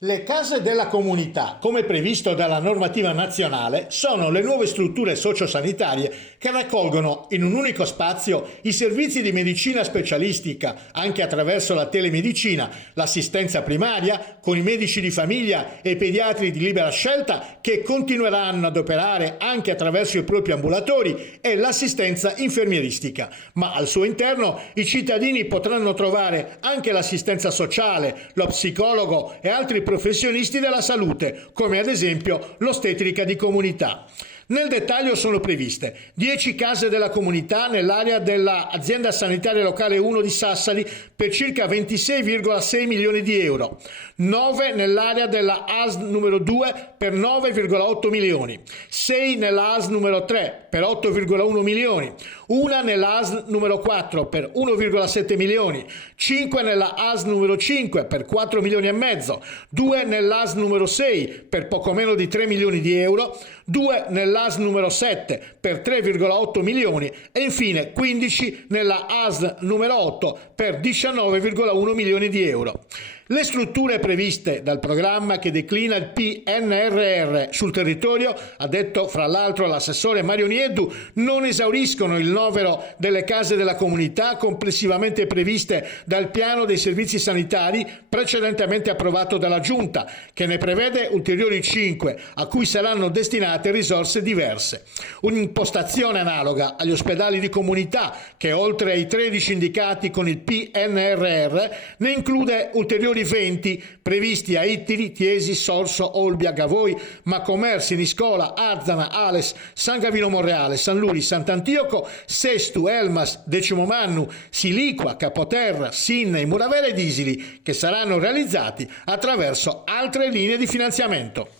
Le case della comunità, come previsto dalla normativa nazionale, sono le nuove strutture sociosanitarie che raccolgono in un unico spazio i servizi di medicina specialistica, anche attraverso la telemedicina, l'assistenza primaria, con i medici di famiglia e i pediatri di libera scelta che continueranno ad operare anche attraverso i propri ambulatori, e l'assistenza infermieristica. Ma al suo interno i cittadini potranno trovare anche l'assistenza sociale, lo psicologo e altri professionisti della salute, come ad esempio l'ostetrica di comunità. Nel dettaglio sono previste 10 case della comunità nell'area dell'azienda sanitaria locale 1 di Sassari per circa 26,6 milioni di euro, 9 nell'area della ASL numero 2 per 9,8 milioni, 6 nella ASL numero 3 per 8,1 milioni, una nella ASL numero 4 per 1,7 milioni, 5 nella ASL numero 5 per 4 milioni e mezzo, 2 nell'ASL numero 6 per poco meno di 3 milioni di euro, 2 nell'ASL numero 7 per 3,8 milioni e infine 15 nella ASL numero 8 per 19,1 milioni di euro. Le strutture previste dal programma che declina il PNRR sul territorio, ha detto fra l'altro l'assessore Mario Nieddu, non esauriscono il novero delle case della comunità complessivamente previste dal piano dei servizi sanitari precedentemente approvato dalla Giunta, che ne prevede ulteriori 5 a cui saranno destinate risorse diverse. Un'impostazione analoga agli ospedali di comunità che, oltre ai 13 indicati con il PNRR, ne include ulteriori 20 previsti a Ittiri, Tiesi, Sorso, Olbia, Gavoi, Macomer, Siniscola, Arzana, Ales, San Gavino Monreale, San Luri, Sant'Antioco, Sestu, Elmas, Decimomannu, Siliqua, Capoterra, Sinne, Muravera ed Isili, che saranno realizzati attraverso altre linee di finanziamento.